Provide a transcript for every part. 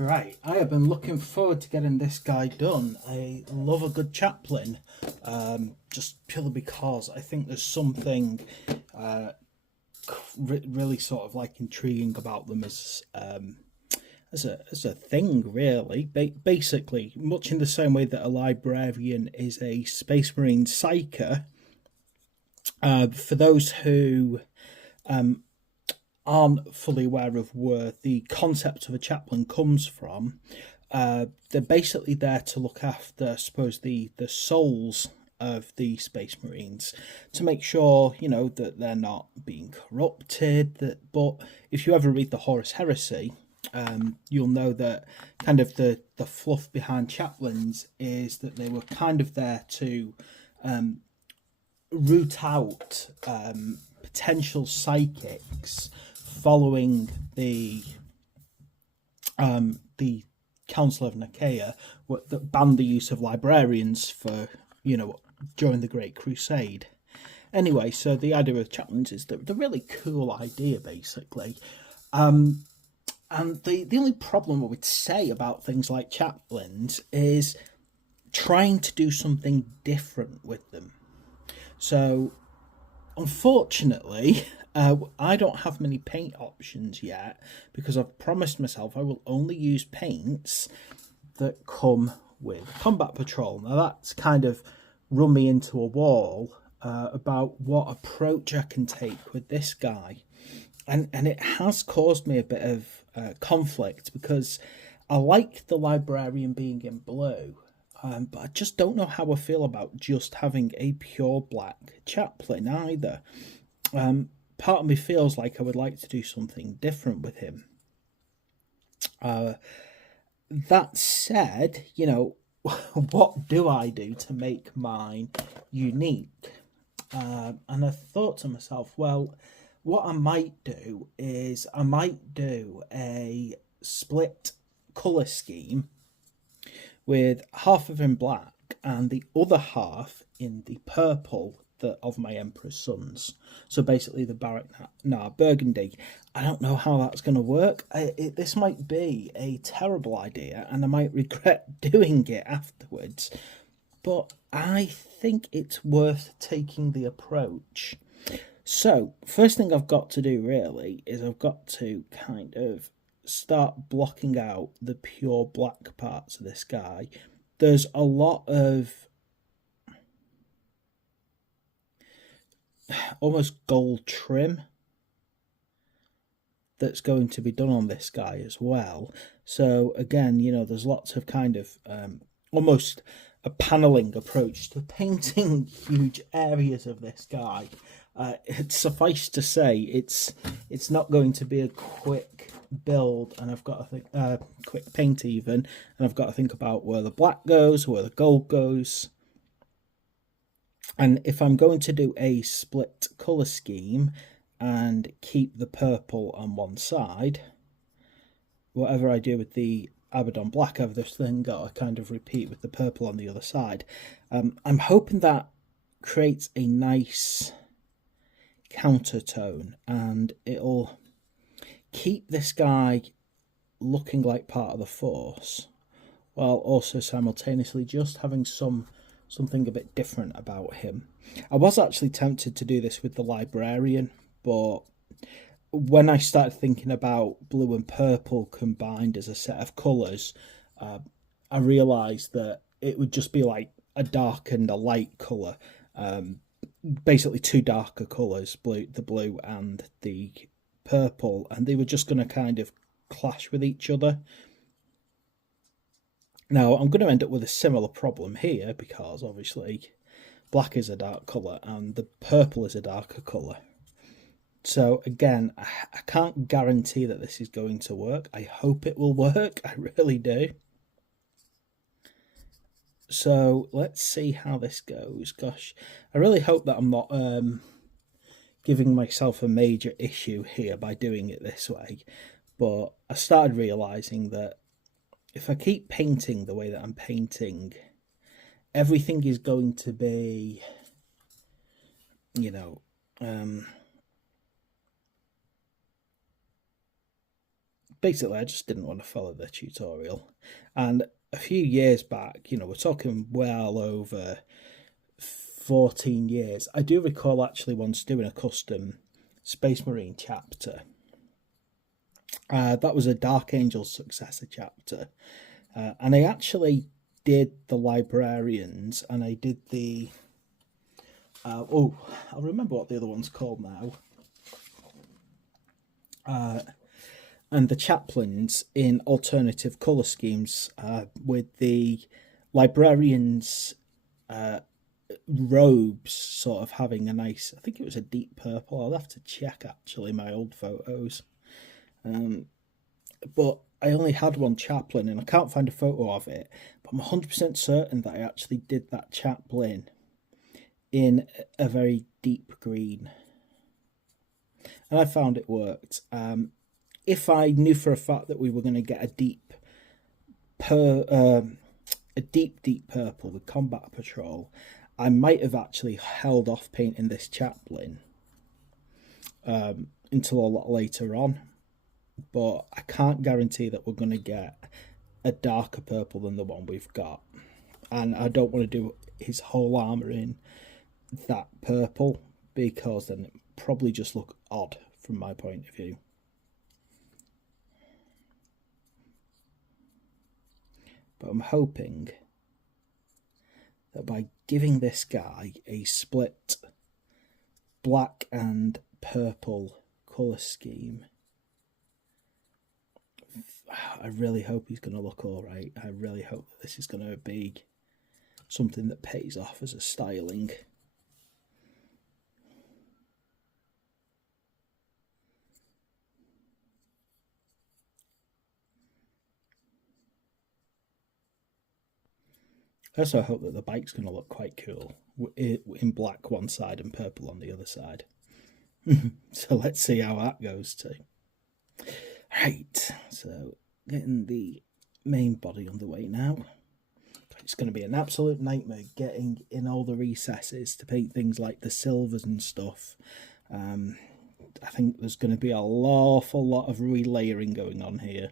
Right, I have been looking forward to getting this guy done. I love a good chaplain, just purely because I think there's something really sort of like intriguing about them as a thing, really. Basically, much in the same way that a librarian is a Space Marine psyker. For those who aren't fully aware of where the concept of a chaplain comes from, they're basically there to look after, I suppose, the souls of the Space Marines to make sure that they're not being corrupted. But if you ever read the Horus Heresy, you'll know that kind of the fluff behind chaplains is that they were kind of there to root out potential psychics following the Council of Nicaea that banned the use of librarians for during the Great Crusade. Anyway, so the idea of chaplains is the really cool idea, basically. And the only problem I would say about things like chaplains is trying to do something different with them. So, unfortunately, I don't have many paint options yet because I've promised myself I will only use paints that come with Combat Patrol. Now, that's kind of run me into a wall about what approach I can take with this guy. And it has caused me a bit of conflict because I like the librarian being in blue, but I just don't know how I feel about just having a pure black chaplain either. Part of me feels like I would like to do something different with him. That said, what do I do to make mine unique? And I thought to myself, well, what I might do is I might do a split colour scheme with half of in black and the other half in the purple of my Emperor's Sons. So basically the Barak Burgundy. I don't know how that's going to work. This might be a terrible idea and I might regret doing it afterwards. But I think it's worth taking the approach. So, first thing I've got to do really is I've got to kind of start blocking out the pure black parts of this guy. There's a lot of almost gold trim that's going to be done on this guy as well. So again, there's lots of kind of almost a paneling approach to painting huge areas of this guy. It's suffice to say, it's not going to be a quick build, and I've got to think quick paint even, and I've got to think about where the black goes, where the gold goes, and if I'm going to do a split color scheme and keep the purple on one side, whatever I do with the Abaddon black over this thing, got to kind of repeat with the purple on the other side. I'm hoping that creates a nice countertone and it'll keep this guy looking like part of the Force while also simultaneously just having something a bit different about him. I was actually tempted to do this with the librarian, but when I started thinking about blue and purple combined as a set of colours, I realised that it would just be like a dark and a light colour. Basically two darker colours, the blue and the purple, and they were just going to kind of clash with each other. Now, I'm going to end up with a similar problem here because obviously black is a dark colour and the purple is a darker colour. So again, I can't guarantee that this is going to work. I hope it will work. I really do. So let's see how this goes. Gosh, I really hope that I'm not giving myself a major issue here by doing it this way. But I started realising that if I keep painting the way that I'm painting, everything is going to be, basically, I just didn't want to follow the tutorial. And a few years back, we're talking well over 14 years, I do recall actually once doing a custom Space Marine chapter. That was a Dark Angel successor chapter. And I actually did the librarians, and I did the... I'll remember what the other one's called now. And the chaplains in alternative colour schemes, with the librarians' robes sort of having a nice... I think it was a deep purple. I'll have to check, actually, my old photos. But I only had one chaplain, and I can't find a photo of it. But I'm 100% certain that I actually did that chaplain in a very deep green. And I found it worked. If I knew for a fact that we were going to get a deep purple with Combat Patrol, I might have actually held off painting this chaplain until a lot later on. But I can't guarantee that we're going to get a darker purple than the one we've got. And I don't want to do his whole armour in that purple, because then it probably just look odd from my point of view. But I'm hoping that by giving this guy a split black and purple colour scheme, I really hope he's going to look all right. I really hope that this is going to be something that pays off as a styling. I also hope that the bike's going to look quite cool in black one side and purple on the other side. So let's see how that goes too. Right, so getting the main body underway now. It's going to be an absolute nightmare getting in all the recesses to paint things like the silvers and stuff. I think there's going to be an awful lot of relayering going on here.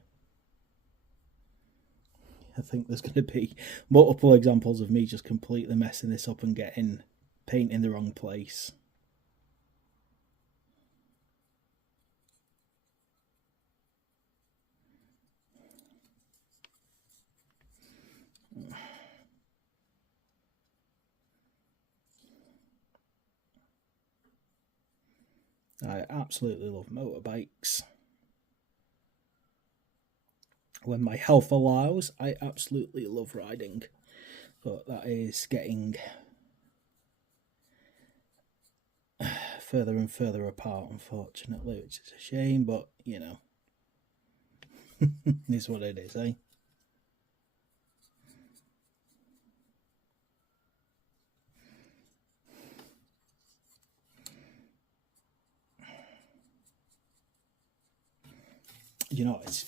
I think there's going to be multiple examples of me just completely messing this up and getting paint in the wrong place. I absolutely love motorbikes. When my health allows, I absolutely love riding. But that is getting further and further apart, unfortunately, which is a shame, but, is what it is, eh?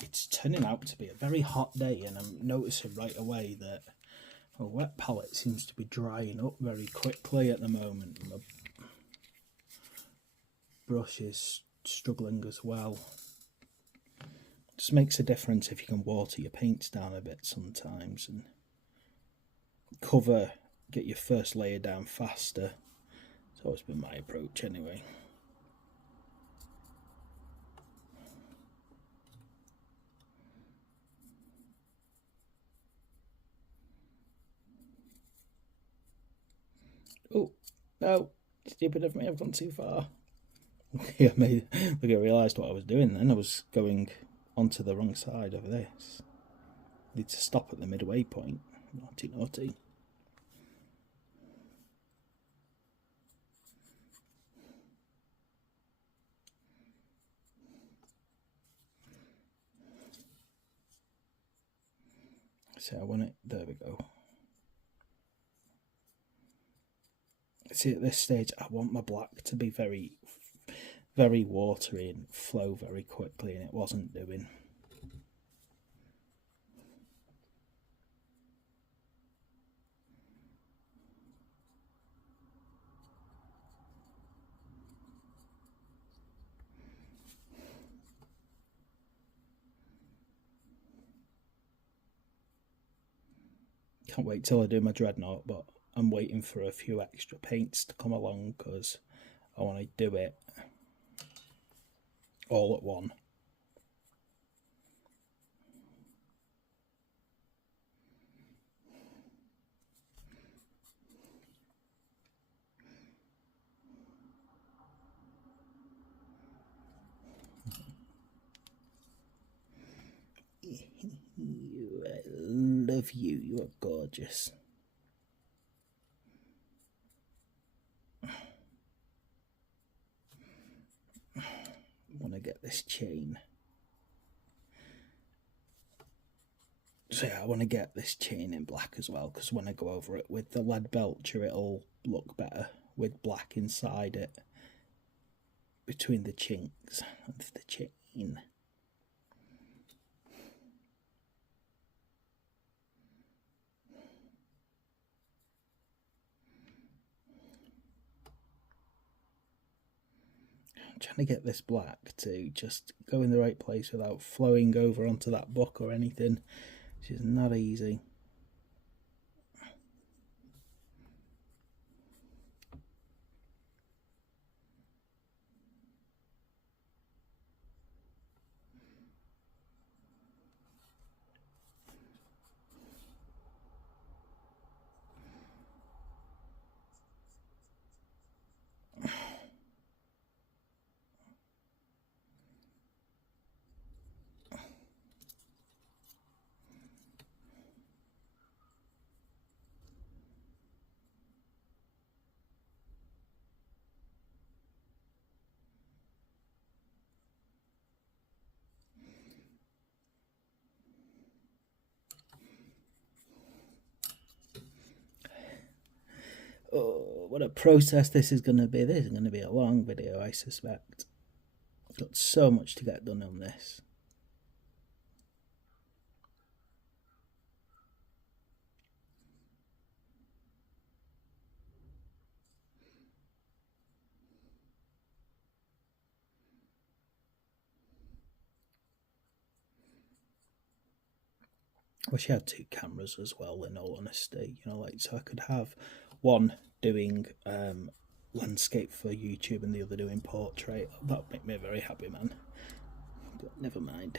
It's turning out to be a very hot day, and I'm noticing right away that a wet palette seems to be drying up very quickly at the moment. My brush is struggling as well. Just makes a difference if you can water your paints down a bit sometimes and get your first layer down faster. It's always been my approach anyway. Oh, no, stupid of me, I've gone too far. Yeah, I realised what I was doing then. I was going onto the wrong side of this. Need to stop at the midway point. Naughty, naughty. So I want it, there we go. See, at this stage, I want my black to be very, very watery and flow very quickly, and it wasn't doing. Can't wait till I do my dreadnought, but I'm waiting for a few extra paints to come along because I want to do it all at one. I love you. You are gorgeous. I want to get this chain. So yeah, I want to get this chain in black as well, because when I go over it with the lead belcher, it'll look better with black inside it, between the chinks of the chain. I'm trying to get this black to just go in the right place without flowing over onto that book or anything, which is not easy. Oh, what a process this is going to be. This is going to be a long video, I suspect. I've got so much to get done on this. I wish I had two cameras as well, in all honesty. You know, like, so I could have one doing landscape for YouTube and the other doing portrait. That would make me very happy, man. But never mind.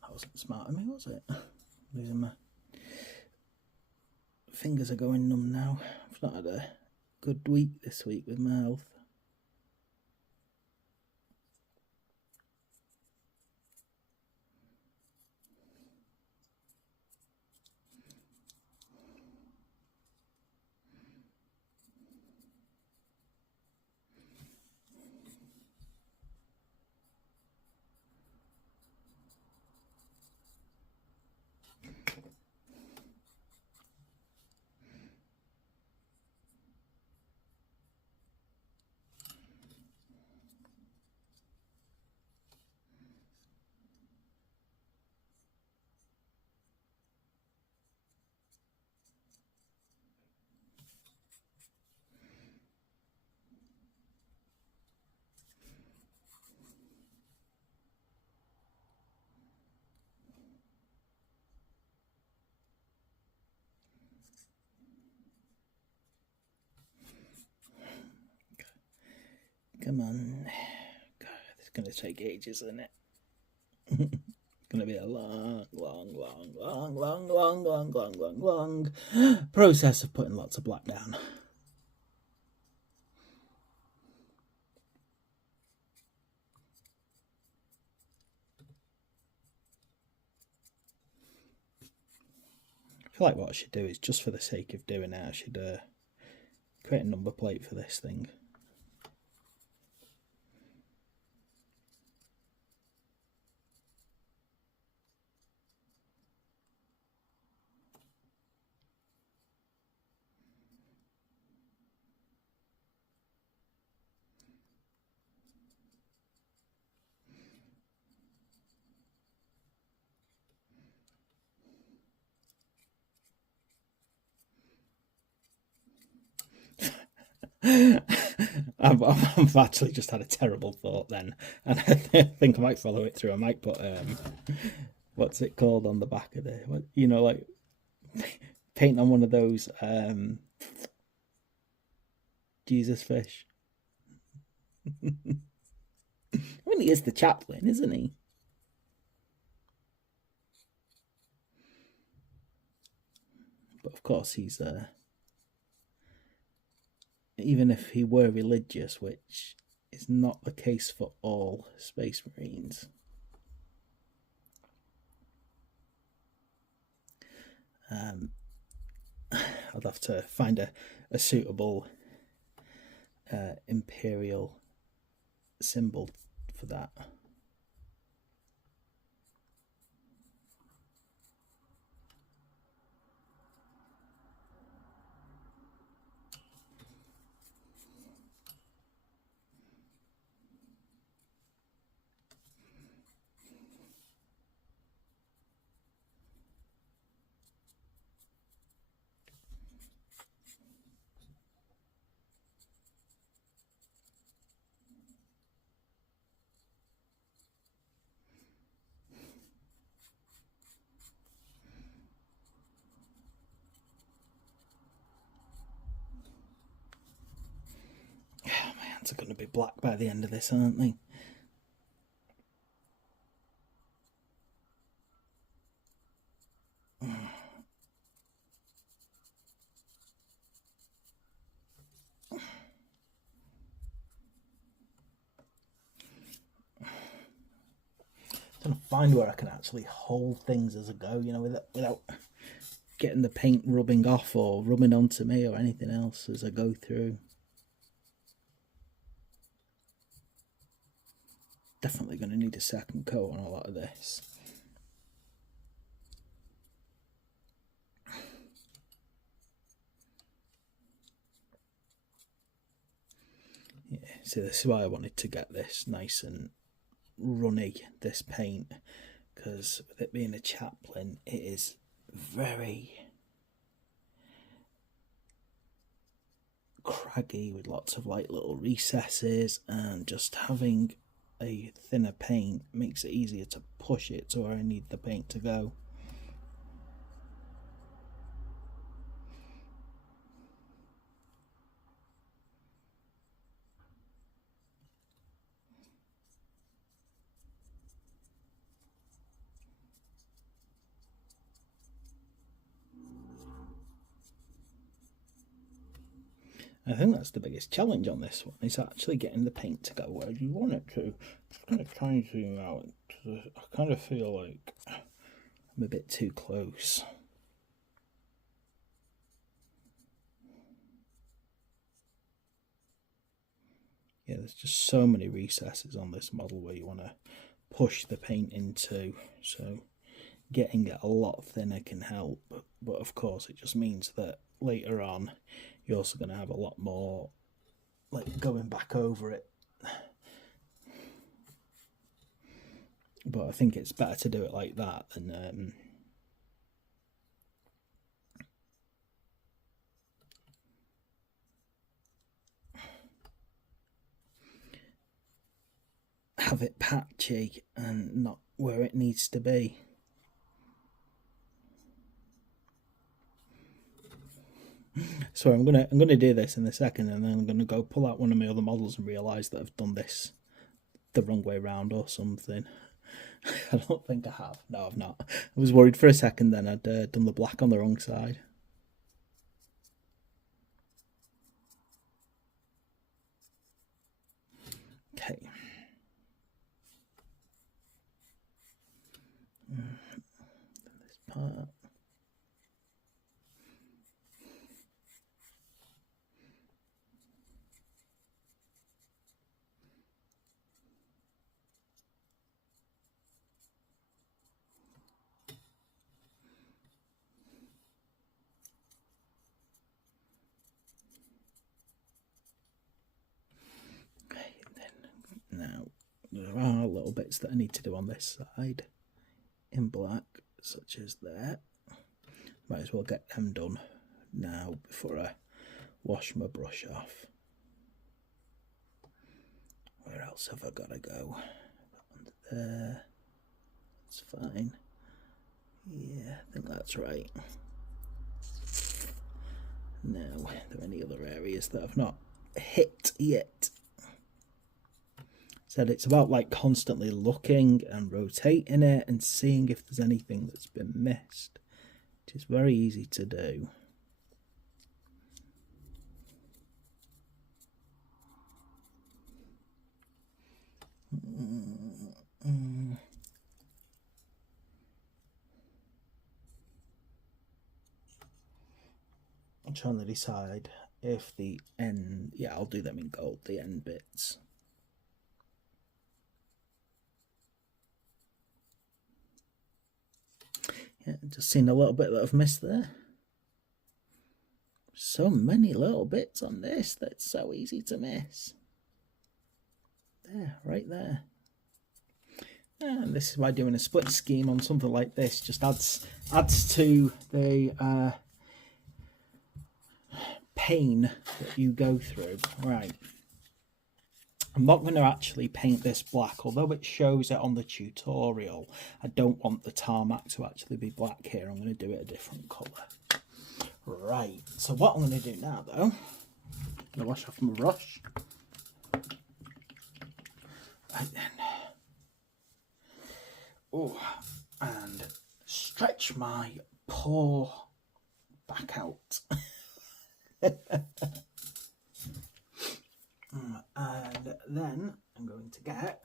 That wasn't smart of me, was it? Losing my fingers are going numb now. I've not had a good week this week with my health. Come on. God, it's going to take ages, isn't it? It's going to be a long process of putting lots of black down. I feel like what I should do is, just for the sake of doing it, I should create a number plate for this thing. I've actually just had a terrible thought then, and I think I might follow it through. I might put what's it called on the back of the, like paint on one of those Jesus fish. I mean, he is the chaplain, isn't he? But of course, he's even if he were religious, which is not the case for all Space Marines. I'd have to find a suitable imperial symbol for that. My hands are going to be black by the end of this, aren't they? Trying to find where I can actually hold things as I go, without getting the paint rubbing off or rubbing onto me or anything else as I go through. Definitely going to need a second coat on a lot of this. Yeah, so this is why I wanted to get this nice and runny, this paint, because with it being a chaplain, it is very craggy with lots of like little recesses, and just having a thinner paint makes it easier to push it to where I need the paint to go. I think that's the biggest challenge on this one, is actually getting the paint to go where you want it to. Just kind of trying to zoom out. I kind of feel like I'm a bit too close. Yeah, there's just so many recesses on this model where you want to push the paint into, so getting it a lot thinner can help, but of course it just means that later on you're also going to have a lot more like going back over it. But I think it's better to do it like that than have it patchy and not where it needs to be. So I'm gonna do this in a second, and then I'm gonna go pull out one of my other models and realise that I've done this the wrong way round or something. I don't think I have. No, I've not. I was worried for a second then I'd done the black on the wrong side. Okay. This part. Now, there are little bits that I need to do on this side in black, such as that. Might as well get them done now before I wash my brush off. Where else have I got to go? Under there. That's fine. Yeah, I think that's right. Now, are there any other areas that I've not hit yet? Said it's about like constantly looking and rotating it and seeing if there's anything that's been missed, which is very easy to do. I'm trying to decide if the end, yeah, I'll do them in gold, the end bits. Yeah, just seen a little bit that I've missed there. So many little bits on this that's so easy to miss. There, right there. And this is why doing a split scheme on something like this just adds to the pain that you go through. Right. I'm not going to actually paint this black, although it shows it on the tutorial. I don't want the tarmac to actually be black here. I'm going to do it a different colour. Right, so what I'm going to do now, though, I'm going to wash off my brush. Right then. Oh, and stretch my paw back out. And then I'm going to get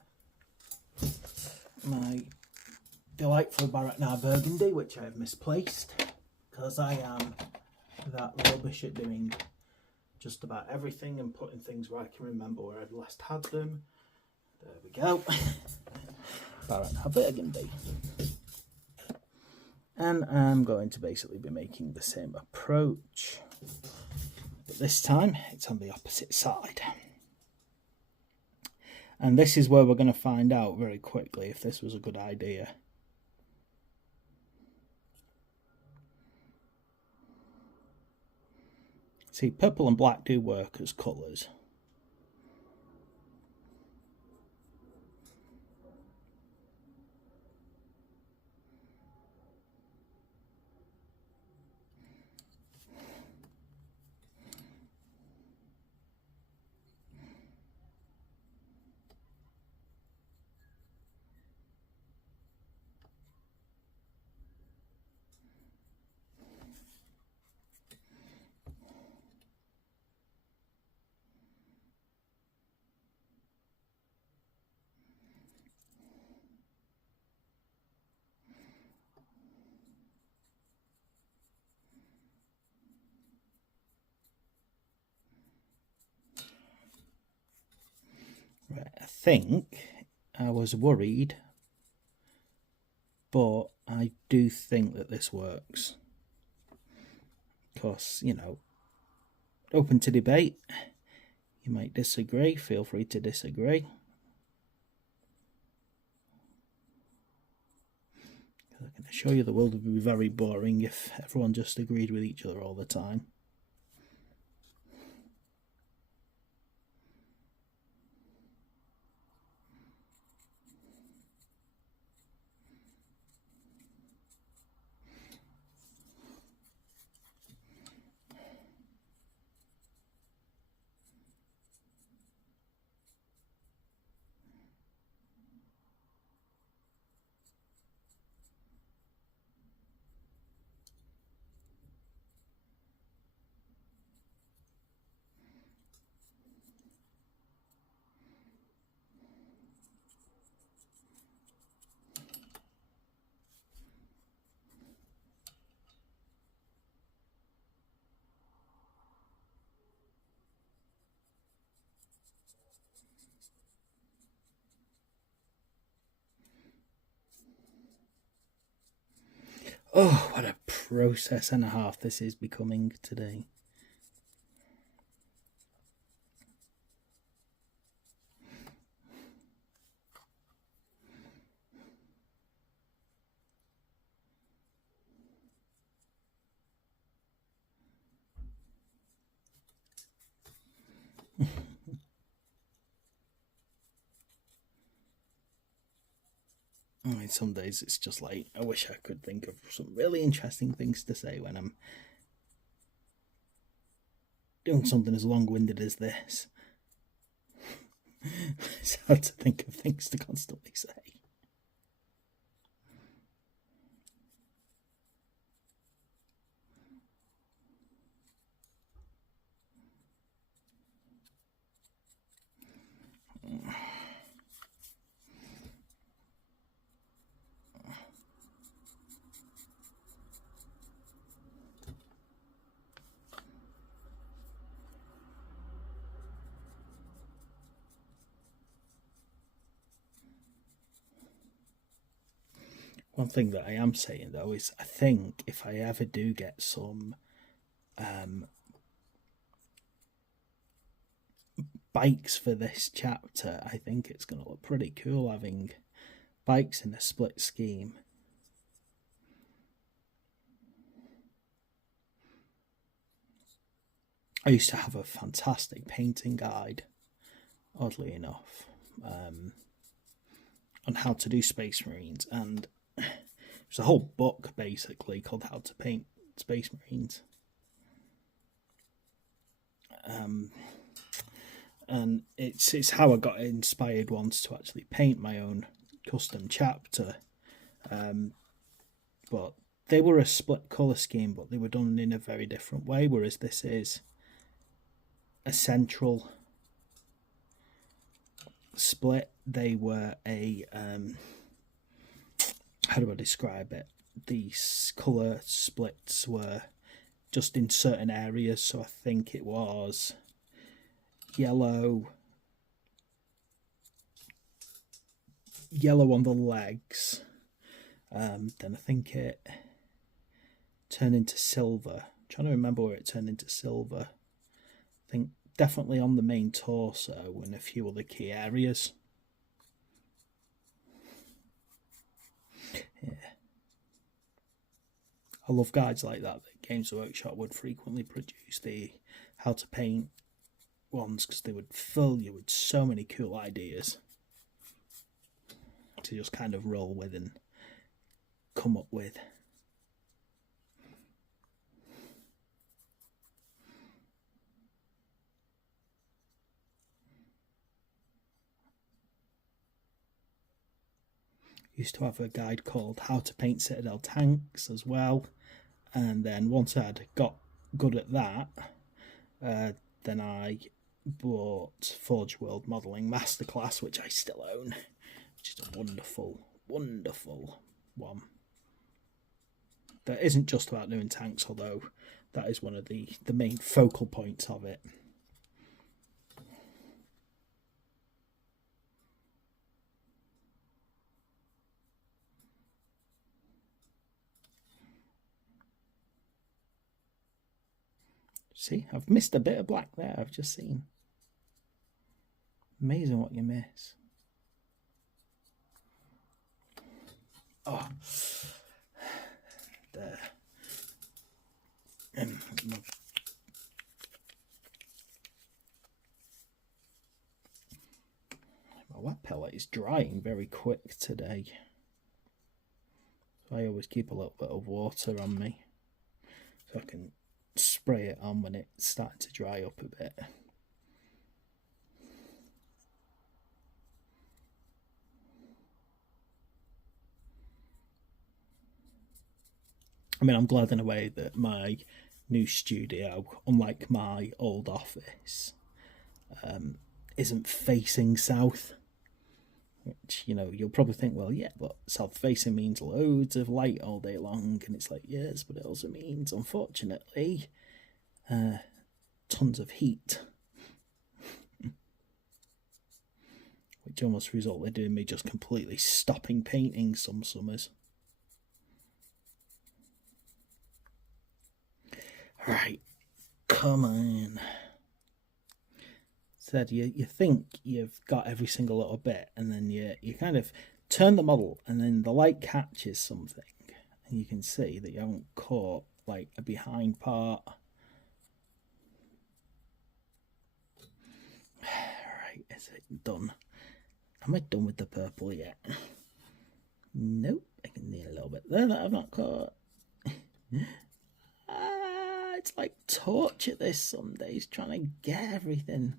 my delightful Baratnar Burgundy, which I have misplaced because I am that rubbish at doing just about everything and putting things where I can remember where I've last had them. There we go. Baratnar Burgundy. And I'm going to basically be making the same approach, but this time it's on the opposite side. And this is where we're going to find out very quickly if this was a good idea. See, purple and black do work as colours. Right, I think I was worried, but I do think that this works. Because, you know, open to debate. You might disagree, feel free to disagree. I can assure you the world would be very boring if everyone just agreed with each other all the time. Oh, what a process and a half this is becoming today. I mean, some days it's just like, I wish I could think of some really interesting things to say when I'm doing something as long winded as this. It's hard to think of things to constantly say. One thing that I am saying though is I think if I ever do get some bikes for this chapter, I think it's going to look pretty cool having bikes in a split scheme. I used to have a fantastic painting guide, oddly enough, on how to do Space Marines, and it's a whole book basically called How to Paint Space Marines. And it's how I got inspired once to actually paint my own custom chapter. But they were a split colour scheme, but they were done in a very different way, whereas this is a central split. They were a how do I describe it? These colour splits were just in certain areas, so I think it was yellow on the legs, then I think it turned into silver. I'm trying to remember where it turned into silver. I think definitely on the main torso and a few other key areas. Yeah. I love guides like that Games Workshop would frequently produce, the how to paint ones, because they would fill you with so many cool ideas to just kind of roll with and come up with. Used to have a guide called How to Paint Citadel Tanks as well, and then once I'd got good at that, then I bought Forge World Modelling Masterclass, which I still own, which is a wonderful, wonderful one. That isn't just about doing tanks, although that is one of the main focal points of it. See, I've missed a bit of black there, I've just seen. Amazing what you miss. Oh, there. My wet pellet is drying very quick today. So I always keep a little bit of water on me so I can spray it on when it's starting to dry up a bit. I mean, I'm glad in a way that my new studio, unlike my old office, isn't facing south. Which, you know, you'll probably think, well, yeah, but south facing means loads of light all day long. And it's like, yes, but it also means, unfortunately, tons of heat. Which almost resulted in me just completely stopping painting some summers. Right, come on. Said you think you've got every single little bit, and then you kind of turn the model, and then the light catches something, and you can see that you haven't caught like a behind part. Right, is it done? Am I done with the purple yet? Nope, I can need a little bit there that I've not caught. It's like torture this some days, trying to get everything.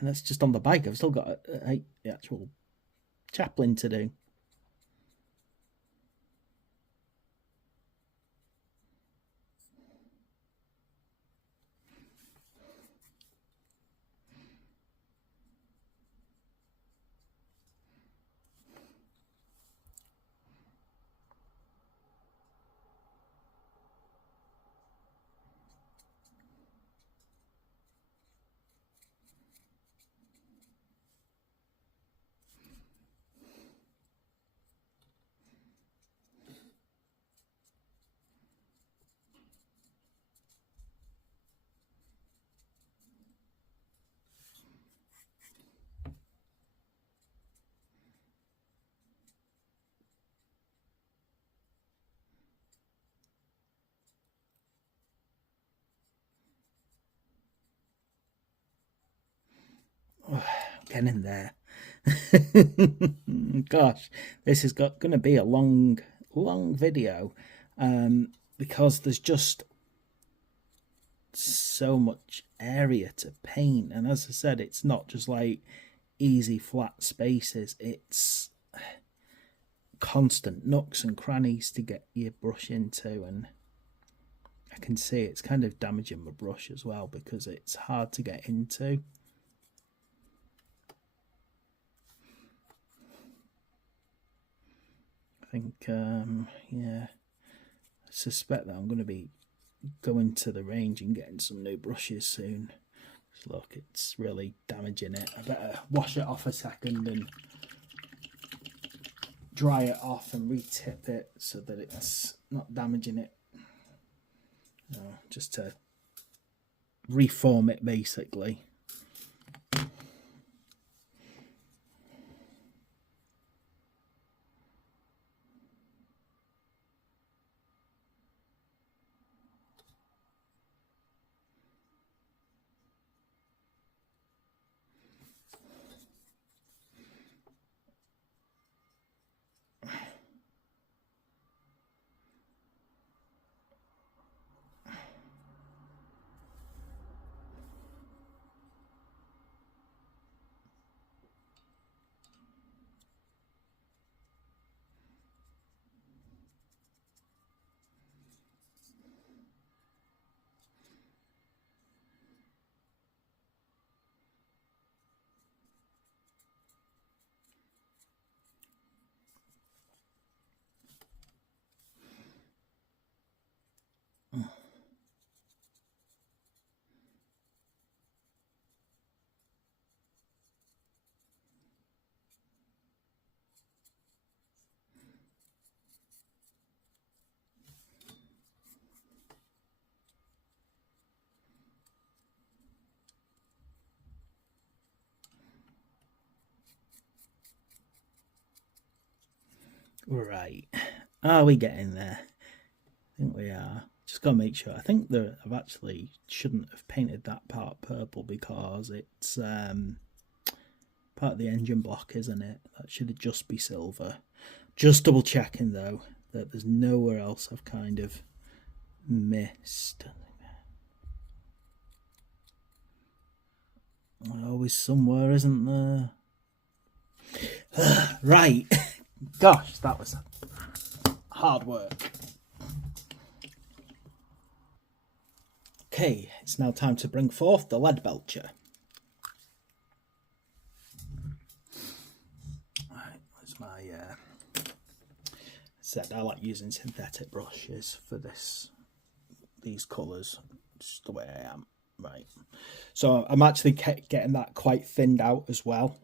That's just on the bike. I've still got the actual Chaplain to do. Oh, getting there. Gosh, this is going to be a long video, because there's just so much area to paint, and as I said, it's not just like easy flat spaces, it's constant nooks and crannies to get your brush into, and I can see it's kind of damaging my brush as well because it's hard to get into. I think yeah, I suspect that I'm going to be going to the range and getting some new brushes soon. Look, it's really damaging it. I better wash it off a second and dry it off and re-tip it so that it's not damaging it. Just to reform it basically. Right, are we getting there? I think we are. Just gotta make sure. I think that I've actually shouldn't have painted that part purple because it's part of the engine block, isn't it? That should just be silver. Just double checking though that there's nowhere else I've kind of missed. Always somewhere, isn't there? Right. Gosh, that was hard work. Okay, it's now time to bring forth the lead belcher. Right, where's my said I like using synthetic brushes for these colours, just the way I am. Right, so I'm actually getting that quite thinned out as well.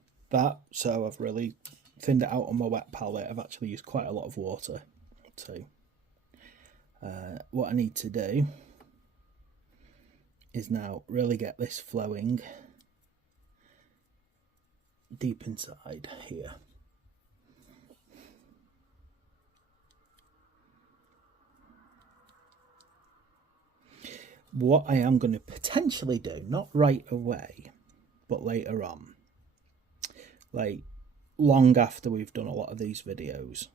So I've really thinned it out on my wet palette. I've actually used quite a lot of water too. What I need to do is now really get this flowing deep inside here. what I am going to potentially do, not right away, but later on, like long after we've done a lot of these videos,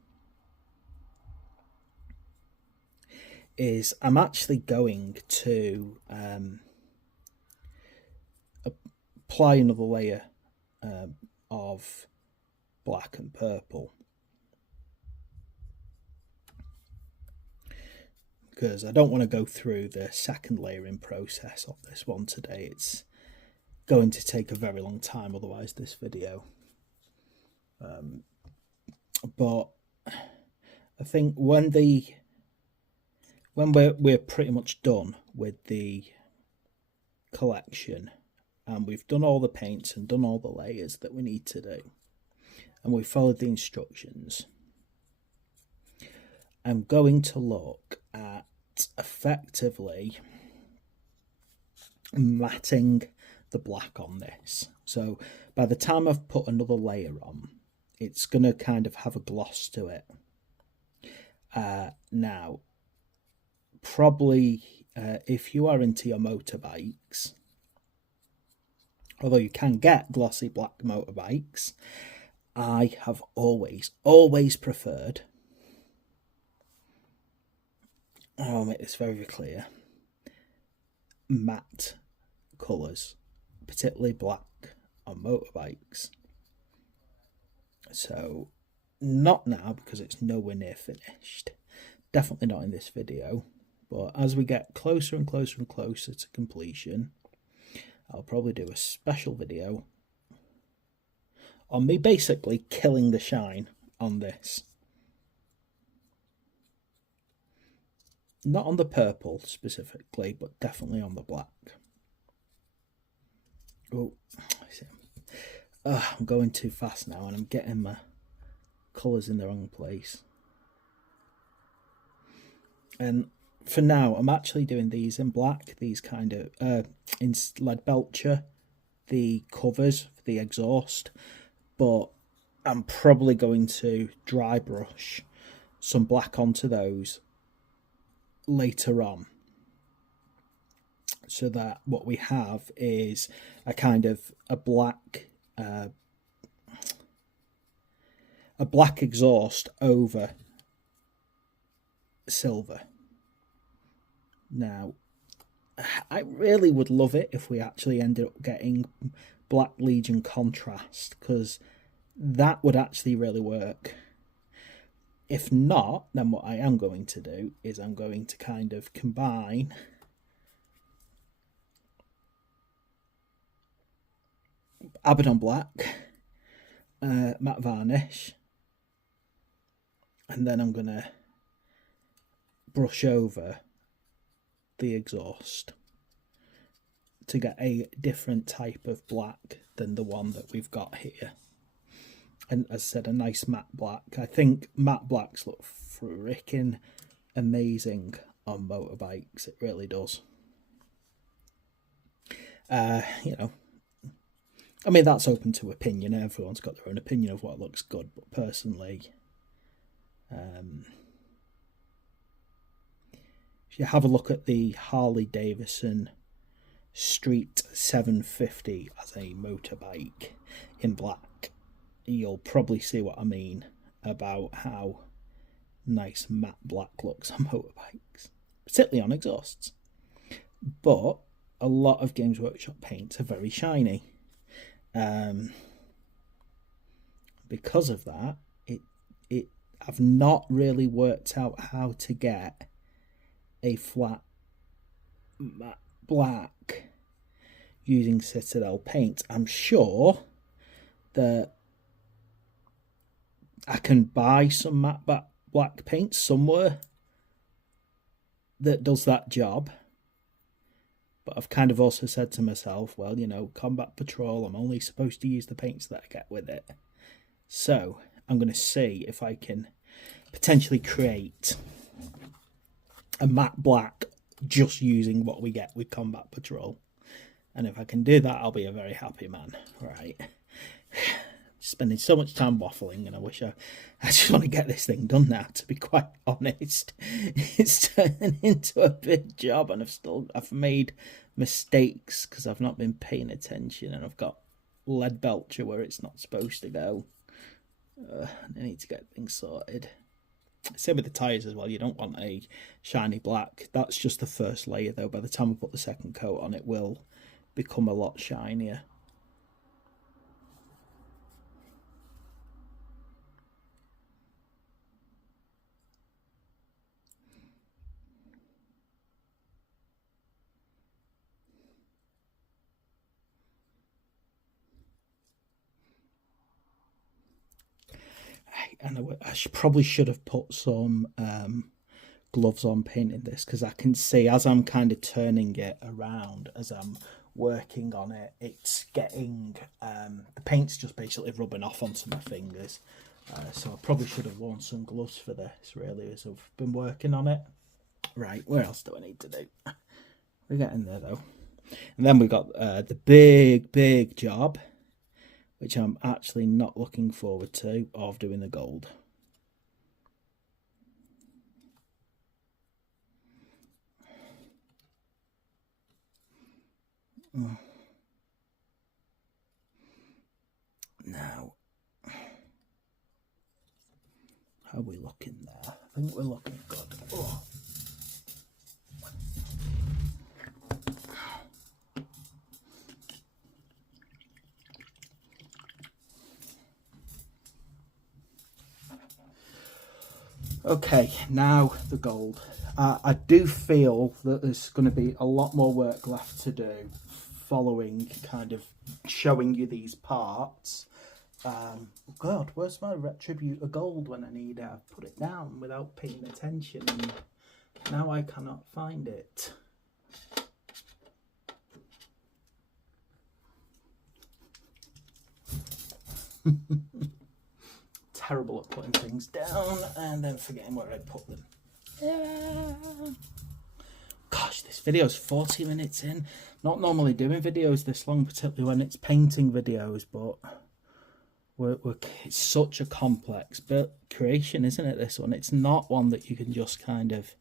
is I'm actually going to apply another layer of black and purple, because I don't want to go through the second layering process of this one today. It's going to take a very long time otherwise, this video. But I think when we're pretty much done with the collection, and we've done all the paints and done all the layers that we need to do, and we've followed the instructions, I'm going to look at effectively matting the black on this. So by the time I've put another layer on, it's going to kind of have a gloss to it. Now, probably if you are into your motorbikes, although you can get glossy black motorbikes, I have always preferred, I'll make this very clear, matte colours, particularly black on motorbikes. So not now, because it's nowhere near finished, definitely not in this video, but as we get closer and closer and closer to completion, I'll probably do a special video on me basically killing the shine on this. Not on the purple specifically, but definitely on the black. Oh, I'm going too fast now, and I'm getting my colours in the wrong place. And for now, I'm actually doing these in black, these kind of in lead belcher, the covers for the exhaust, but I'm probably going to dry brush some black onto those later on, so that what we have is a kind of a black exhaust over silver. Now, I really would love it if we actually ended up getting Black Legion contrast, because that would actually really work. If not, then what I am going to do is I'm going to kind of combine Abaddon Black, matte varnish, and then I'm going to brush over the exhaust to get a different type of black than the one that we've got here. And as I said, a nice matte black. I think matte blacks look freaking amazing on motorbikes. It really does. You know, I mean, that's open to opinion. Everyone's got their own opinion of what looks good. But personally, if you have a look at the Harley Davidson Street 750 as a motorbike in black, you'll probably see what I mean about how nice matte black looks on motorbikes, particularly on exhausts. But a lot of Games Workshop paints are very shiny. Because of that, I've not really worked out how to get a flat matte black using Citadel paint. I'm sure that I can buy some matte black paint somewhere that does that job. But I've kind of also said to myself, well, you know, Combat Patrol, I'm only supposed to use the paints that I get with it. So I'm going to see if I can potentially create a matte black just using what we get with Combat Patrol. And if I can do that, I'll be a very happy man. Right. spending so much time waffling, and I just want to get this thing done now, to be quite honest. It's turning into a big job, and I've made mistakes because I've not been paying attention, and I've got lead belcher where it's not supposed to go. I need to get things sorted. Same with the tyres as well. You don't want a shiny black. That's just the first layer, though. By the time I put the second coat on, it will become a lot shinier. And I probably should have put some gloves on painting this, because I can see as I'm kind of turning it around, as I'm working on it, it's getting the paint's just basically rubbing off onto my fingers. So I probably should have worn some gloves for this, really, as I've been working on it. Right, where else do I need to do? We're getting there, though. And then we've got the big job, which I'm actually not looking forward to, of doing the gold. Now, how are we looking there? I think we're looking good. Oh. Okay, now the gold. I do feel that there's going to be a lot more work left to do following kind of showing you these parts. God, where's my Retributor gold when I need it? I've put it down without paying attention, and now I cannot find it. Terrible at putting things down and then forgetting where I put them. Gosh, this video's 40 minutes in. Not normally doing videos this long, particularly when it's painting videos, but it's such a complex creation, isn't it, this one? It's not one that you can just kind of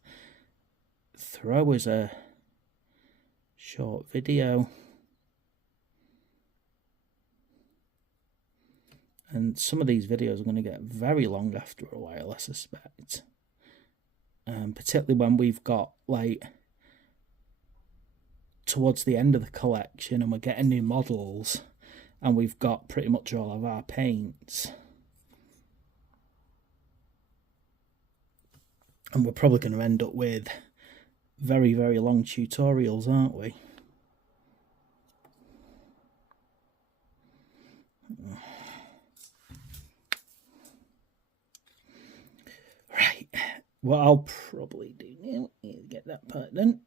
throw as a short video. And some of these videos are going to get very long after a while, I suspect. Particularly when we've got, like, towards the end of the collection and we're getting new models and we've got pretty much all of our paints. And we're probably going to end up with very, very long tutorials, aren't we? Right, what I'll probably do now is get that part done.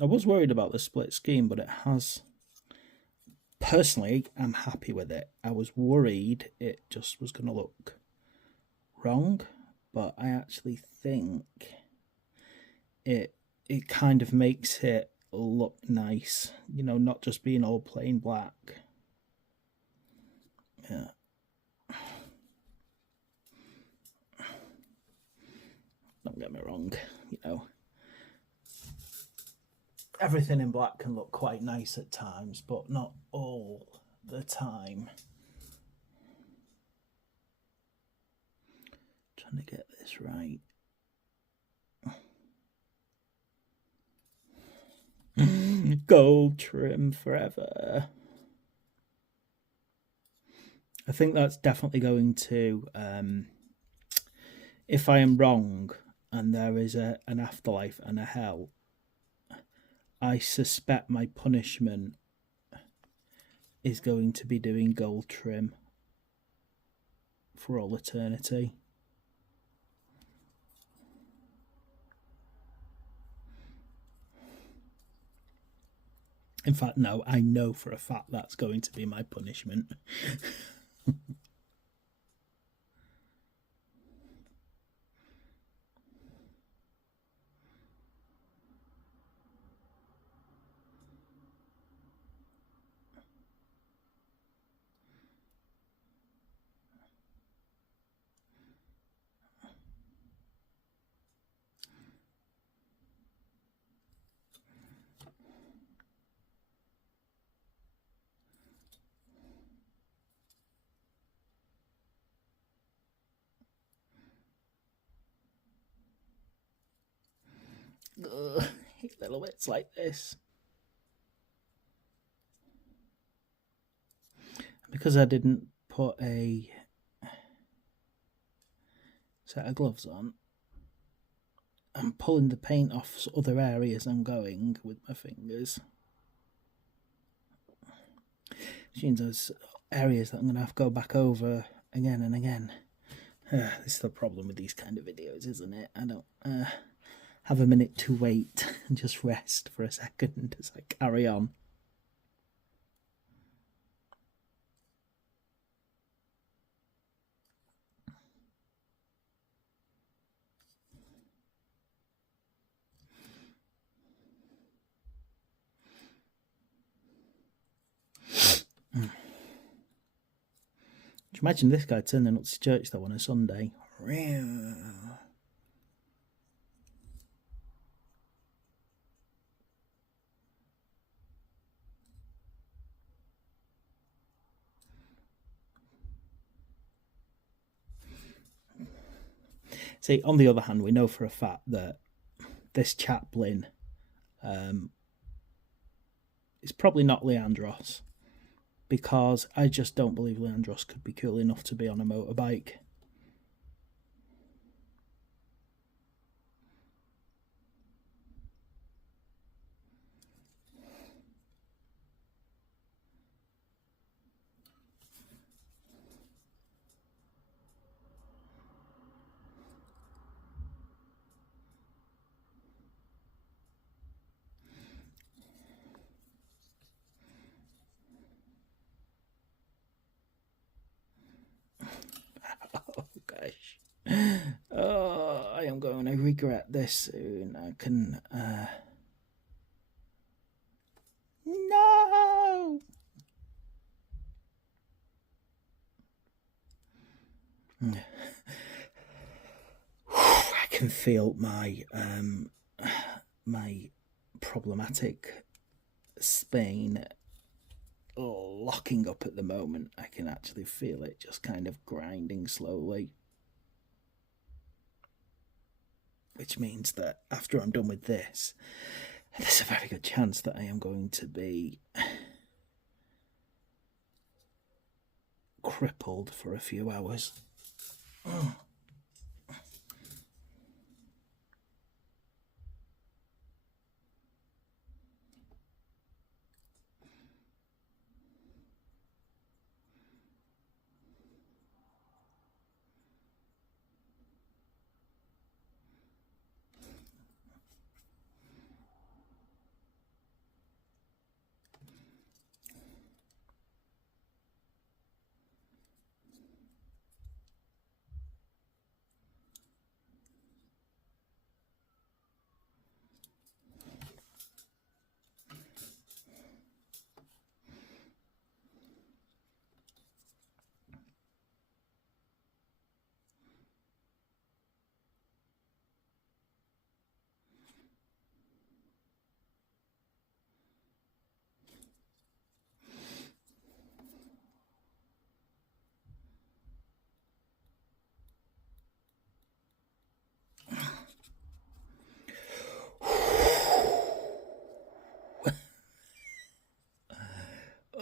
I was worried about the split scheme, but it has. Personally, I'm happy with it. I was worried it just was going to look wrong, but I actually think it kind of makes it look nice, you know, not just being all plain black. Yeah. Don't get me wrong, you know, everything in black can look quite nice at times, but not all the time. Trying to get this right. Gold trim forever. I think that's definitely going to, if I am wrong and there is an afterlife and a hell, I suspect my punishment is going to be doing gold trim for all eternity. In fact, no, I know for a fact that's going to be my punishment. little bits like this. Because I didn't put a set of gloves on, I'm pulling the paint off other areas I'm going with my fingers. Which means there's areas that I'm going to have to go back over again and again. This is the problem with these kind of videos, isn't it? I don't have a minute to wait and just rest for a second as I carry on. Do you imagine this guy turning up to church though on a Sunday? See, on the other hand, we know for a fact that this Chaplain is probably not Leandros, because I just don't believe Leandros could be cool enough to be on a motorbike. Oh gosh. Oh, I am going to regret this soon. I can no. I can feel my my problematic spine locking up at the moment. I can actually feel it just kind of grinding slowly, which means that after I'm done with this, there's a very good chance that I am going to be crippled for a few hours.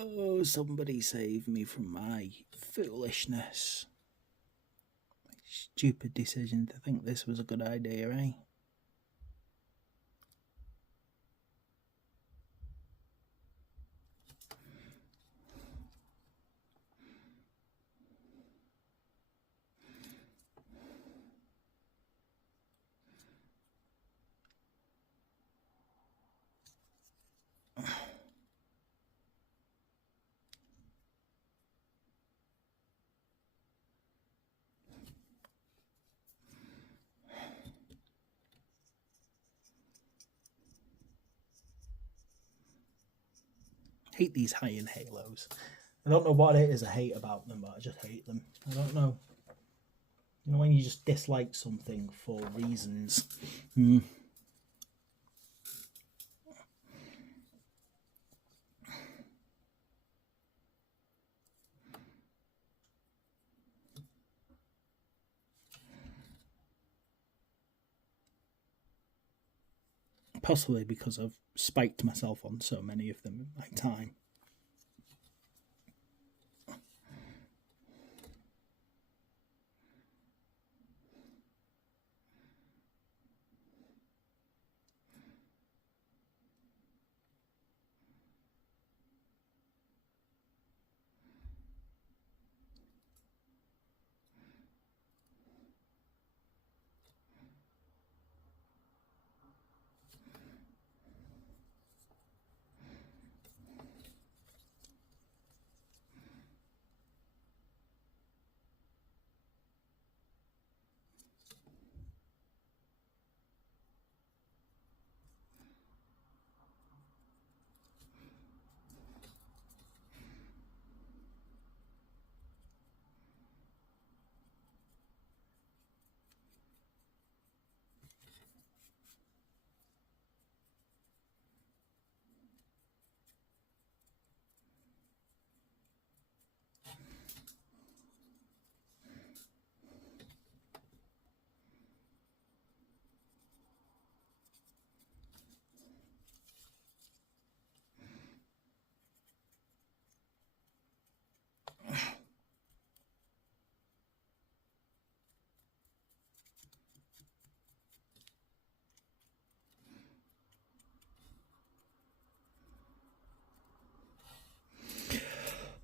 Oh, somebody save me from my foolishness. Stupid decision to think this was a good idea, eh? Hate these high-end halos. I don't know what it is I hate about them, but I just hate them. I don't know. You know when you just dislike something for reasons. possibly because I've spiked myself on so many of them in my time.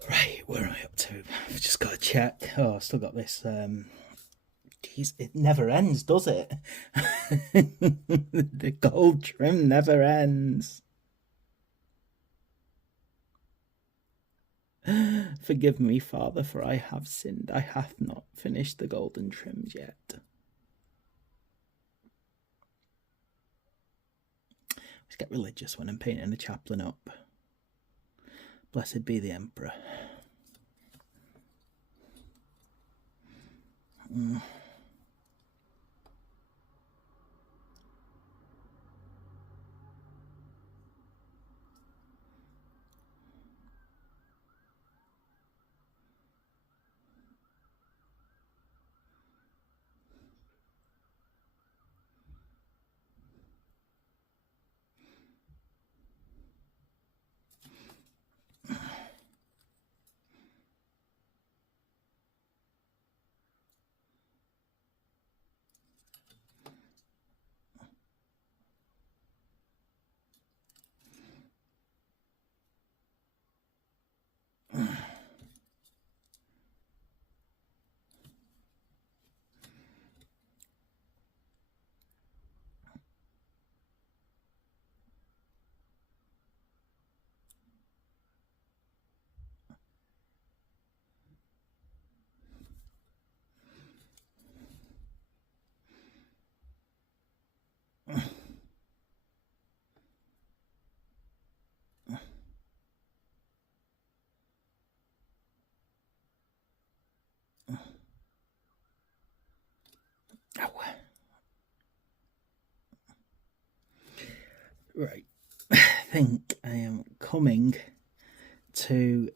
Right, where am I up to? I've just got to check. Oh, I've still got this. Geez, it never ends, does it? The gold trim never ends. Forgive me, Father, for I have sinned. I have not finished the golden trims yet. Let's get religious when I'm painting a chaplain up. Blessed be the Emperor. Right, I think I am coming to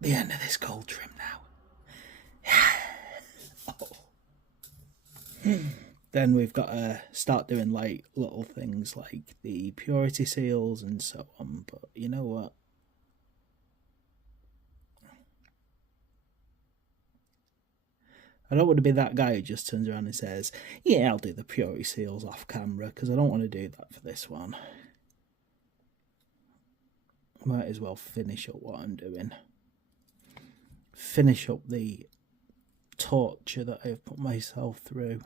the end of this gold trim now. Oh. Then we've got to start doing like little things like the purity seals and so on. But you know what? I don't want to be that guy who just turns around and says, yeah, I'll do the purity seals off camera, because I don't want to do that for this one. Might as well finish up what I'm doing. Finish up the torture that I've put myself through.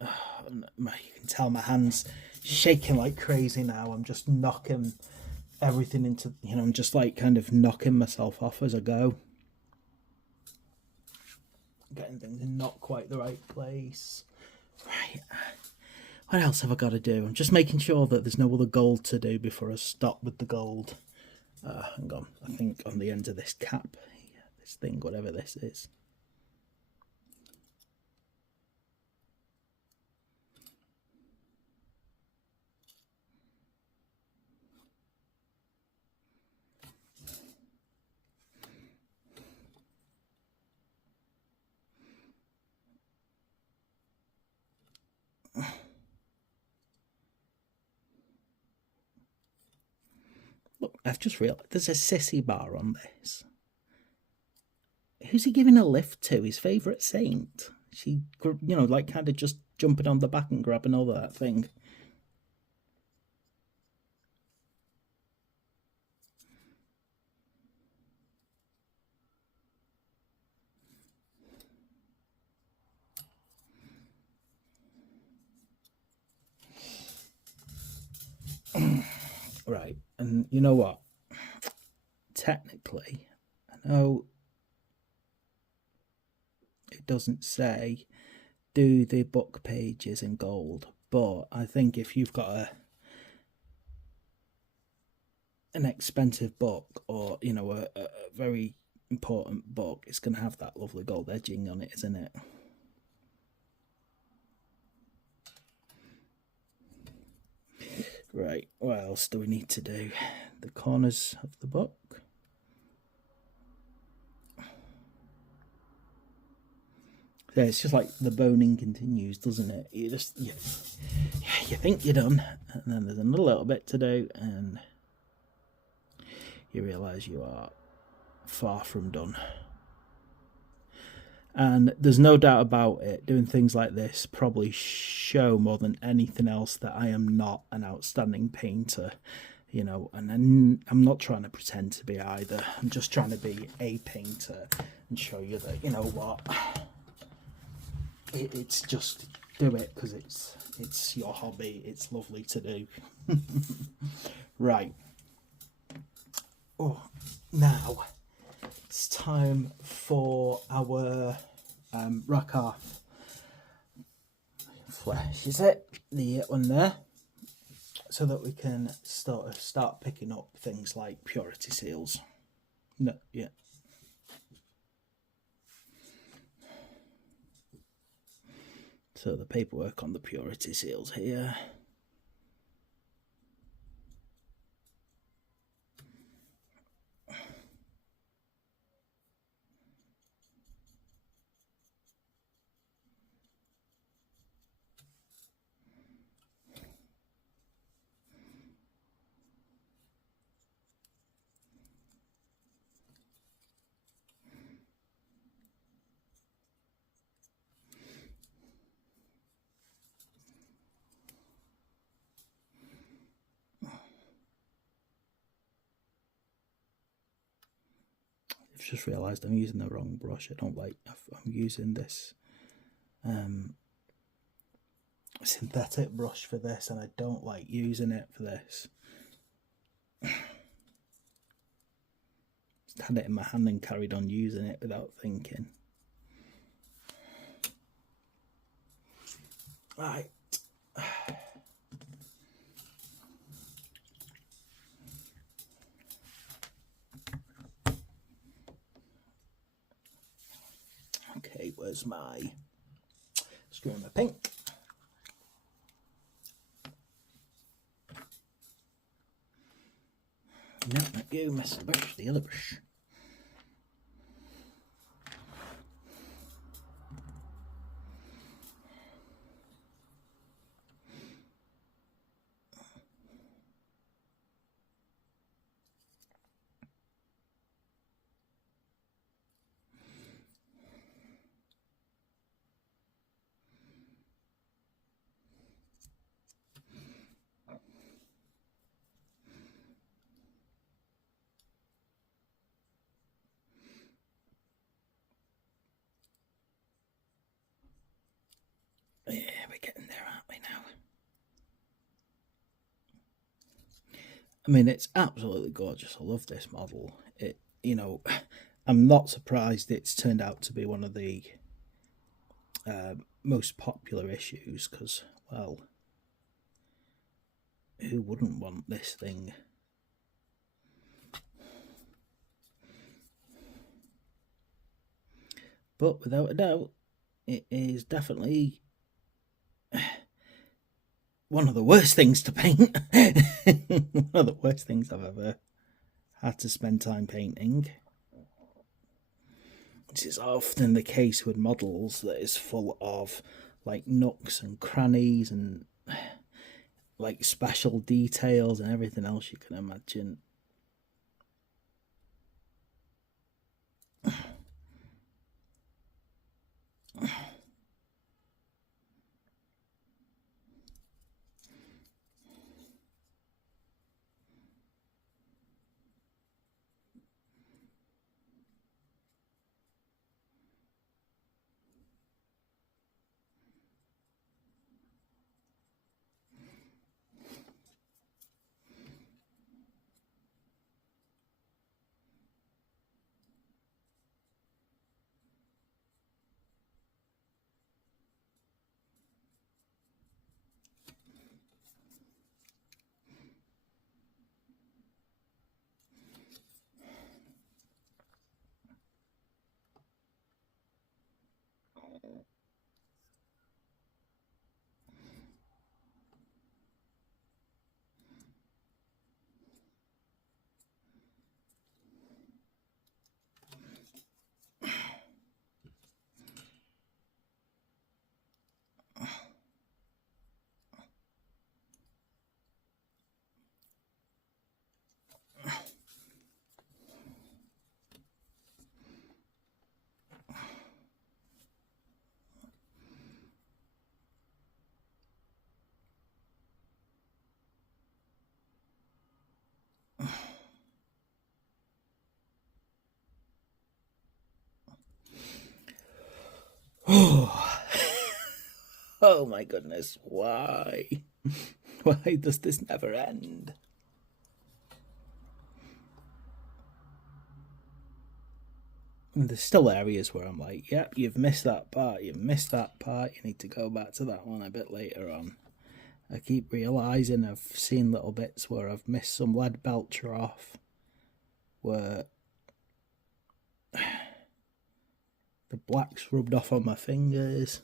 You can tell my hands shaking like crazy now. I'm just knocking everything into, I'm just like kind of knocking myself off as I go. Getting things in not quite the right place. Right. What else have I got to do? I'm just making sure that there's no other gold to do before I stop with the gold. Hang on. I think on the end of this cap, this thing, whatever this is. I've just realised there's a sissy bar on this. Who's he giving a lift to? His favourite saint? She, like kind of just jumping on the back and grabbing all that thing. Right, and you know what? Technically, I know it doesn't say do the book pages in gold, but I think if you've got an expensive book or a very important book, it's going to have that lovely gold edging on it, isn't it? Right, what else do we need to do? The corners of the book. Yeah, it's just like the boning continues, doesn't it? You think you're done, and then there's another little bit to do, and you realise you are far from done. And there's no doubt about it, doing things like this probably show more than anything else that I am not an outstanding painter, and I'm not trying to pretend to be either. I'm just trying to be a painter and show you that, what, it's just do it because it's your hobby. It's lovely to do. Right. Oh, now it's time for our Rakarth flesh, is it? The one there. So that we can start picking up things like purity seals. No, yeah. So the paperwork on the purity seals here. I've just realised I'm using the wrong brush. I'm using this synthetic brush for this, and I don't like using it for this. Just had it in my hand and carried on using it without thinking. Right. Okay, where's my screw and my pink? No, not you, miss the brush, the other brush. Yeah, we're getting there, aren't we now? I mean, it's absolutely gorgeous. I love this model. I'm not surprised it's turned out to be one of the most popular issues because, well, who wouldn't want this thing? But without a doubt, it is definitely one of the worst things to paint. One of the worst things I've ever had to spend time painting. This is often the case with models that is full of like nooks and crannies and like special details and everything else you can imagine. Oh my goodness, why? Why does this never end? And there's still areas where I'm like, yep, you've missed that part, you've missed that part, you need to go back to that one a bit later on. I keep realising I've seen little bits where I've missed some lead belcher off, where the black's rubbed off on my fingers.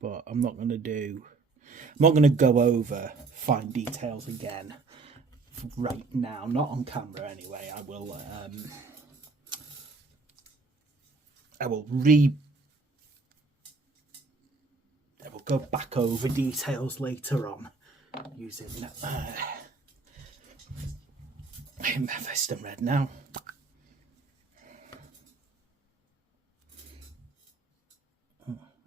But I'm not going to go over fine details again right now, not on camera anyway. I will go back over details later on using Mephiston Red now.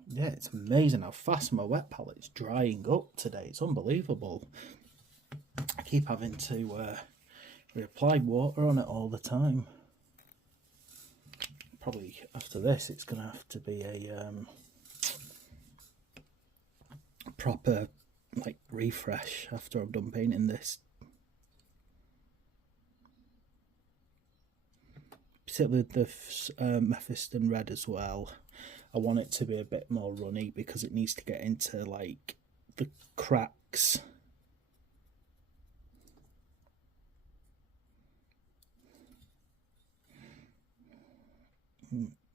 Yeah, it's amazing how fast my wet palette's drying up today. It's unbelievable. I keep having to reapply water on it all the time. Probably after this, it's going to have to be a proper refresh after I've done painting this. Particularly the Mephiston Red as well. I want it to be a bit more runny because it needs to get into the cracks.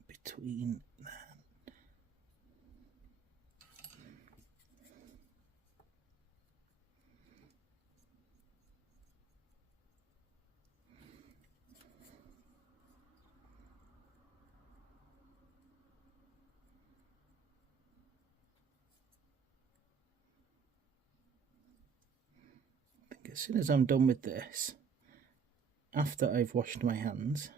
Between that. As soon as I'm done with this, after I've washed my hands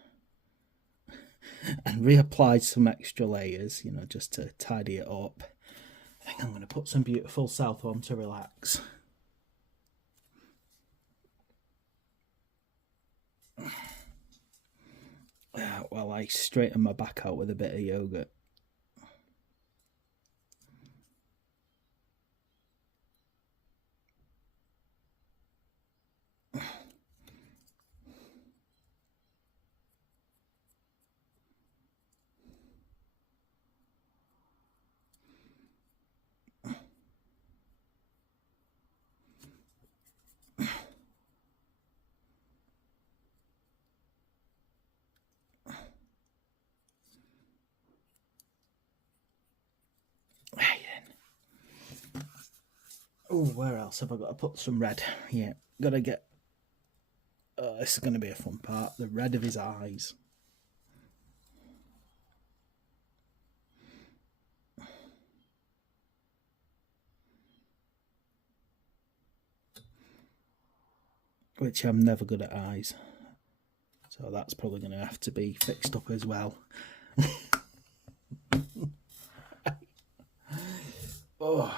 and reapplied some extra layers, just to tidy it up, I think I'm going to put some beautiful Southwarm to relax. While I straighten my back out with a bit of yogurt. Oh, where else have I got to put some red? Yeah, gotta get... this is going to be a fun part. The red of his eyes. Which I'm never good at eyes. So that's probably going to have to be fixed up as well. Oh.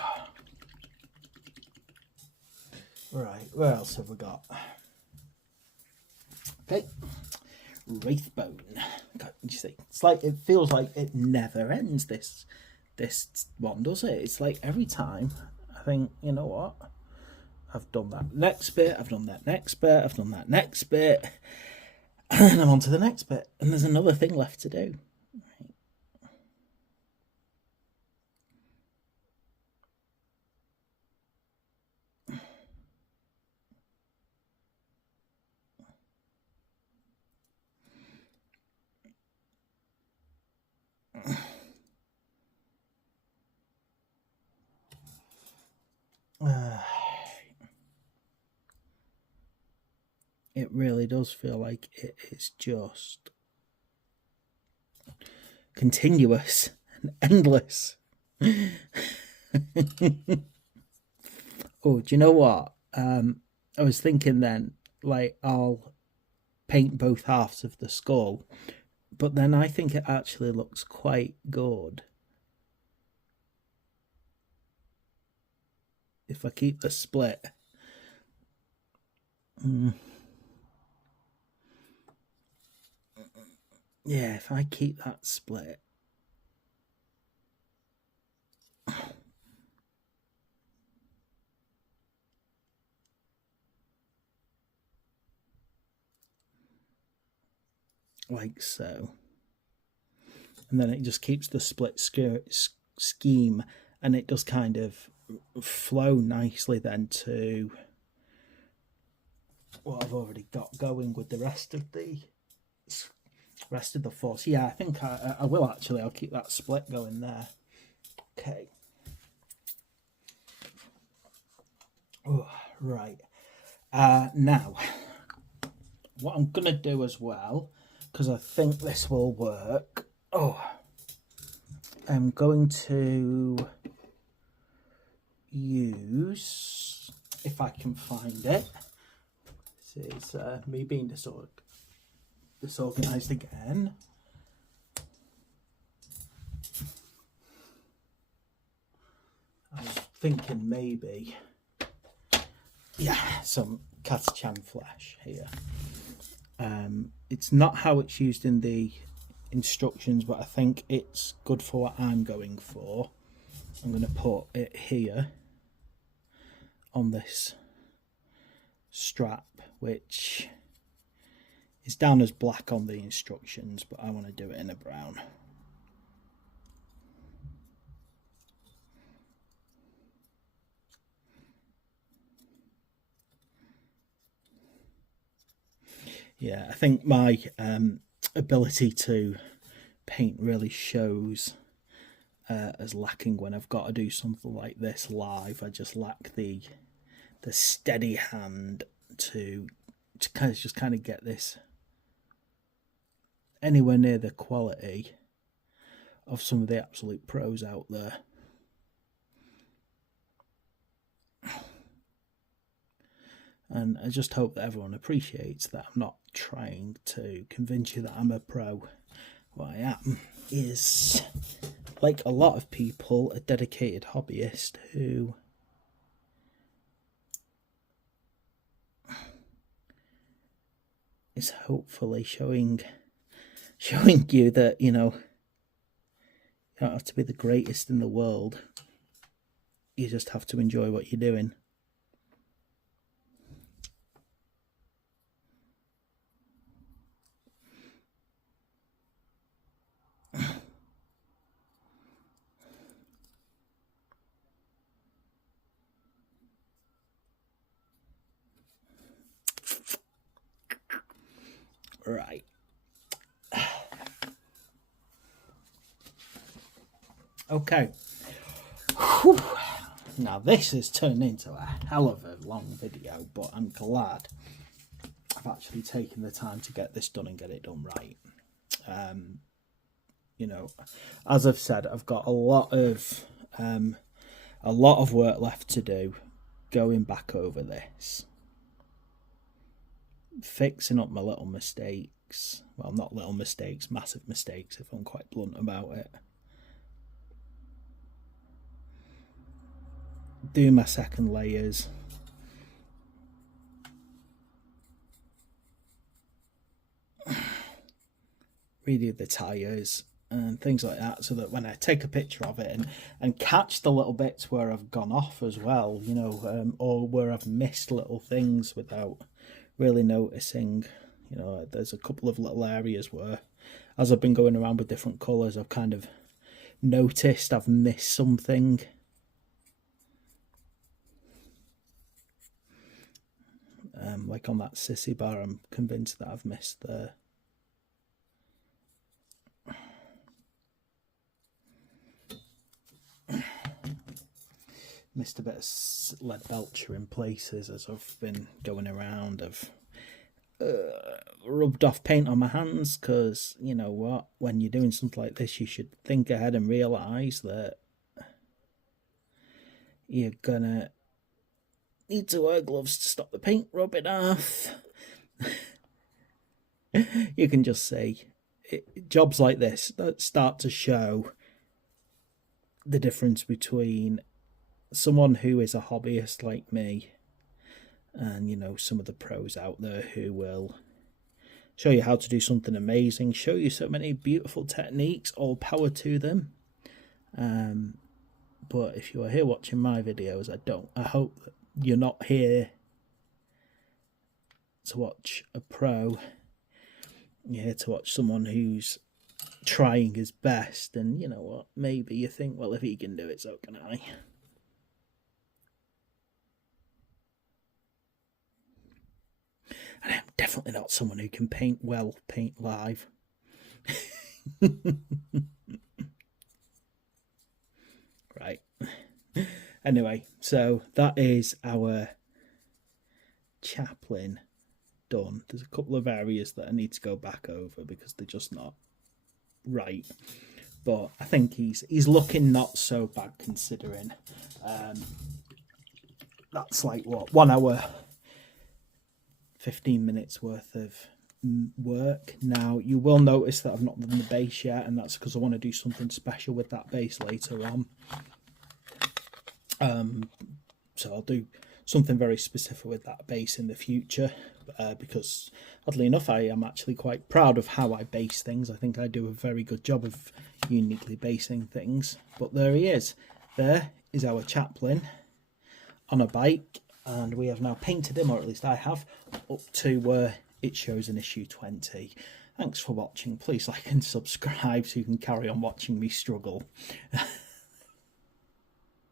Right, where else have we got? Okay, Wraithbone. God, you see, it feels like it never ends. This one, does it? It's like every time I think, you know what? I've done that next bit. I've done that next bit. I've done that next bit, and I'm on to the next bit. And there's another thing left to do. It really does feel like it is just continuous and endless. Oh, do you know what? I was thinking then, I'll paint both halves of the skull, But then I think it actually looks quite good if I keep the split. Yeah, if I keep that split. Like so. And then it just keeps the split scheme, and it does kind of flow nicely then to what I've already got going with the rest of the force. Yeah, I think I will actually. I'll keep that split going there. Okay. Oh, right. Now, what I'm going to do as well, because I think this will work. Oh, I'm going to use, if I can find it. This is me being disorganized again. I was thinking maybe, yeah, some Katachan flesh here. It's not how it's used in the instructions, but I think it's good for what I'm going for. I'm going to put it here on this strap, which is down as black on the instructions, but I want to do it in a brown. Yeah, I think my ability to paint really shows as lacking when I've got to do something like this live. I just lack the steady hand to kind of get this anywhere near the quality of some of the absolute pros out there. And I just hope that everyone appreciates that I'm not trying to convince you that I'm a pro. What I am is, like a lot of people, a dedicated hobbyist who is hopefully showing you that, you know, you don't have to be the greatest in the world. You just have to enjoy what you're doing. Right. Okay. Whew. Now this has turned into a hell of a long video, but I'm glad I've actually taken the time to get this done and get it done right. You know, as I've said, I've got a lot of work left to do going back over this, fixing up my little mistakes. Well, not little mistakes, massive mistakes, if I'm quite blunt about it. Do my second layers. Redo the tyres and things like that, so that when I take a picture of it and catch the little bits where I've gone off as well, you know, or where I've missed little things without really noticing. You know, there's a couple of little areas where, as I've been going around with different colours, I've kind of noticed I've missed something. Like on that sissy bar, I'm convinced that I've missed the missed a bit of lead belcher in places as I've been going around. I've rubbed off paint on my hands, because you know what, when you're doing something like this, you should think ahead and realise that you're gonna need to wear gloves to stop the paint rubbing off. You can just see jobs like this that start to show the difference between someone who is a hobbyist like me and, you know, some of the pros out there who will show you how to do something amazing, show you so many beautiful techniques, all power to them. But if you are here watching my videos, I hope that you're not here to watch a pro. You're here to watch someone who's trying his best, and you know what, maybe you think, well, if he can do it, so can I. And I'm definitely not someone who can paint live. Right. Anyway, so that is our Chaplain done. There's a couple of areas that I need to go back over because they're just not right. But I think he's looking not so bad considering. That's like what, 1 hour 15 minutes worth of work. Now you will notice that I've not done the base yet, and that's because I want to do something special with that base later on. So I'll do something very specific with that base in the future, because oddly enough I am actually quite proud of how I base things. I think I do a very good job of uniquely basing things. But there he is. There is our Chaplain on a bike, and we have now painted him, or at least I have, up to where it shows an issue 20. Thanks for watching. Please like and subscribe so you can carry on watching me struggle.